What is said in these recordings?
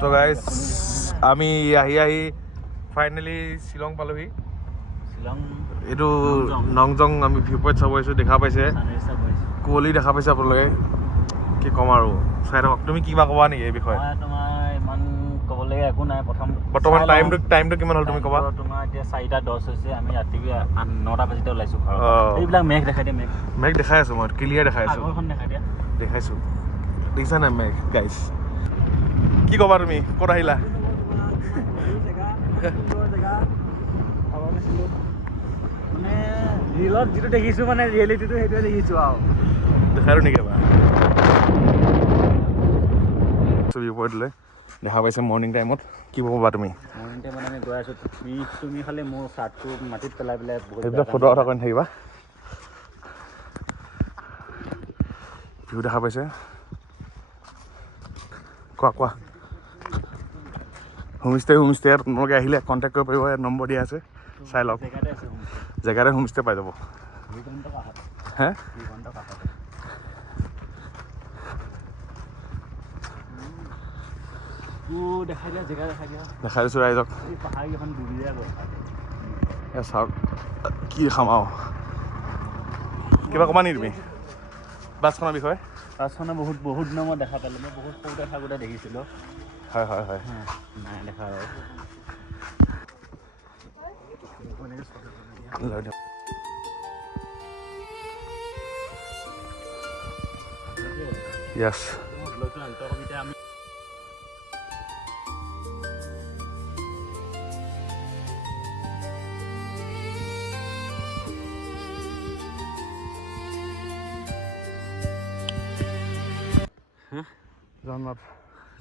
তো গাইজ আমি আহি ফাইনেলি শ্বিলং পালোহি। শ্বিলং এইটো নংজং আমি ভিউ পইণ্ট চাব আহিছোঁ। দেখা পাইছে কুঁৱলী দেখা পাইছে আপোনালোকে। কি ক'ম আৰু চাই থাকক। তুমি কিবা ক'বা নেকি এই বিষয়ে? তোমাৰ ইমান ক'বলগীয়া একো নাই। প্ৰথম বৰ্তমান টাইমটো কিমান হ'ল তুমি ক'বা? তোমাৰ এতিয়া 4:10 হৈছে। আমি ৰাতিপুৱা 9টা বাজিতে ওলাইছোঁ ঘৰৰ। এইবিলাক মেঘ দেখাই দিয়ে। মেঘ দেখাই আছোঁ মই, ক্লিয়াৰ দেখাই আছোঁ। আগৰখন দেখাই দিয়া দেখাইছোঁ। দেখিছা নাই মেঘ গাইজ? কি ক'বা তুমি? ক'ত আহিলা? মানে ৰিলত যিটো দেখিছোঁ মানে ৰিয়েলিটিটো সেইটোৱে দেখিছোঁ আৰু দেখাই নেকি এবাৰ? ভিউ পইণ্টলৈ দেখা পাইছে মৰ্ণিং টাইমত। কি ক'বা তুমি? মৰ্ণিং টাইমত আমি গৈ আছোঁ। তুমি খালি মোৰ চাৰ্টটো মাটিত পেলাই সেইবিলাক ফটো কথা কৈ নাথাকিবা। ভিউ দেখা পাইছে? কোৱা হোমষ্টে তোমালোকে আহিলে কণ্টেক্ট কৰিব পাৰিব। ইয়াত নম্বৰ দিয়া আছে, চাই লওক। জেগাতে হোমষ্টে পাই যাব। হে দেখাই দিছোঁ ৰাইজক। চাওক কি খাম আৰু। কিবা ক'বা নেকি তুমি বাছখনৰ বিষয়ে? বাছখনে বহুত দিনৰ মই দেখা পালোঁ। মই বহুত সৰুতে থাকোঁতে দেখিছিলোঁ। হয় নাই দেখা আৰু। য়েছ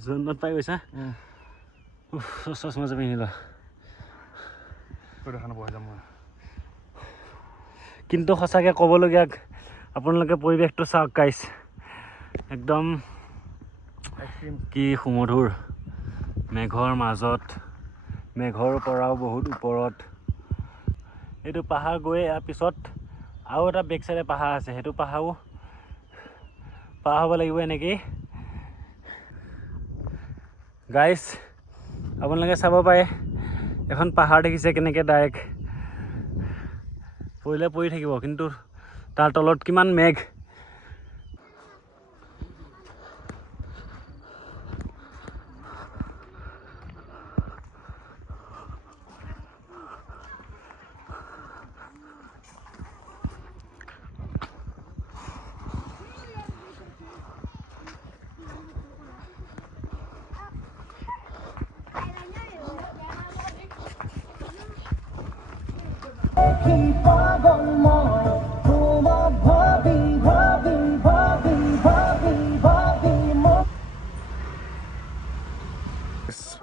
জোনত পাই গৈছা? চচমা পিন্ধি লোৱা। কিন্তু সঁচাকৈ ক'বলগীয়া আপোনালোকে পৰিৱেশটো চাওক গাইছ। একদম কি সুমধুৰ। মেঘৰ মাজত, মেঘৰ পৰাও বহুত ওপৰত। এইটো পাহাৰ গৈ ইয়াৰ পিছত আৰু এটা বেক চাইডে পাহাৰ আছে। সেইটো পাহাৰো পাৰ হ'ব লাগিব এনেকেই। গাইছ আপোনালোকে চাব পাৰে এখন পাহাৰ দেখিছে কেনেকৈ ডাইৰেক্ট পৰিলে পৰি থাকিব, কিন্তু তাৰ তলত কিমান মেঘ।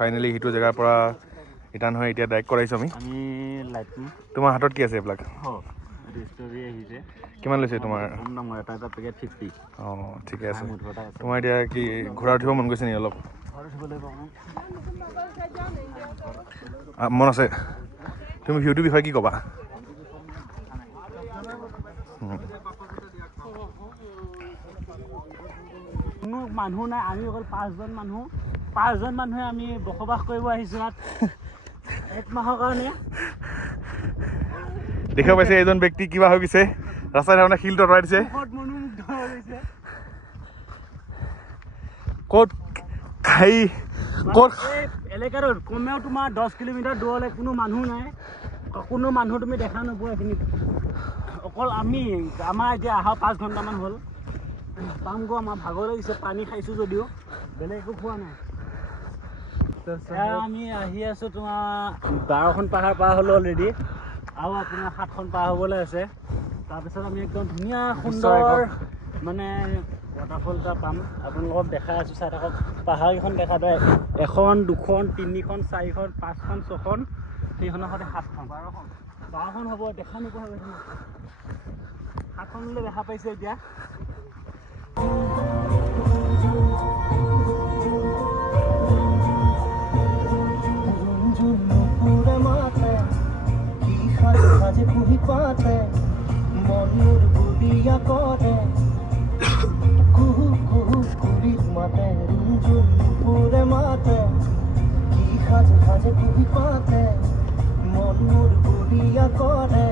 ফাইনেলি সেইটো জেগাৰ পৰা ৰিটাৰ্ণ হৈ এতিয়া ডাইৰেক্ট কৰাইছোঁ আমি। তোমাৰ হাতত কি আছে এইবিলাক? কিমান লৈছে তোমাৰ? অঁ ঠিকে আছে। তোমাৰ এতিয়া কি ঘোঁৰা উঠিব মন গৈছে নেকি অলপ? মন আছে? তুমি ভিউটোৰ বিষয়ে কি ক'বা? কোনো মানুহ নাই, আমি অকল 5জন মানুহে আমি বসবাস কৰিব আহিছোঁ ইয়াত 1 মাহৰ কাৰণে। দেখা পাইছে এজন ব্যক্তি কিবা হৈ গৈছে, ৰাস্তাত ধৰণে শিল তৰাই দিছে। ক'ত এলেকাটোত কমেও তোমাৰ 10 কিলোমিটাৰ দূৰলৈ কোনো মানুহ নাই। কোনো মানুহ তুমি দেখা নোপোৱা এইখিনিত। অকল আমাৰ এতিয়া অহা 5 ঘণ্টামান হ'ল। পামগৈ, আমাৰ ভাগৰ লাগিছে। পানী খাইছোঁ যদিও বেলেগ একো খোৱা নাই। আমি আহি আছোঁ তোমাৰ 12খন পাহাৰ পাৰ হ'লোঁ অলৰেডি, আৰু আপোনাৰ 7খন পাৰ হ'বলৈ আছে। তাৰপিছত আমি একদম ধুনীয়া সুন্দৰ মানে ৱাটাৰফল এটা পাম। আপোনালোকক দেখাই আছোঁ, চাই থাকক। পাহাৰকেইখন দেখা পায় 1খন 2খন 3খন 4খন 5খন 6খন, সেইখনৰ সৈতে 7খন 12খন হ'ব। দেখা নোপোৱা হৈ 7খনলৈ দেখা পাইছে এতিয়া। মনুর বুলিয়া করে কুহু কুহু কুড়ির মাতে রুঞ্জুন পুরে মাতে মাজে কুহি পাতে মন মোৰ বুঢ়িয়া কৰে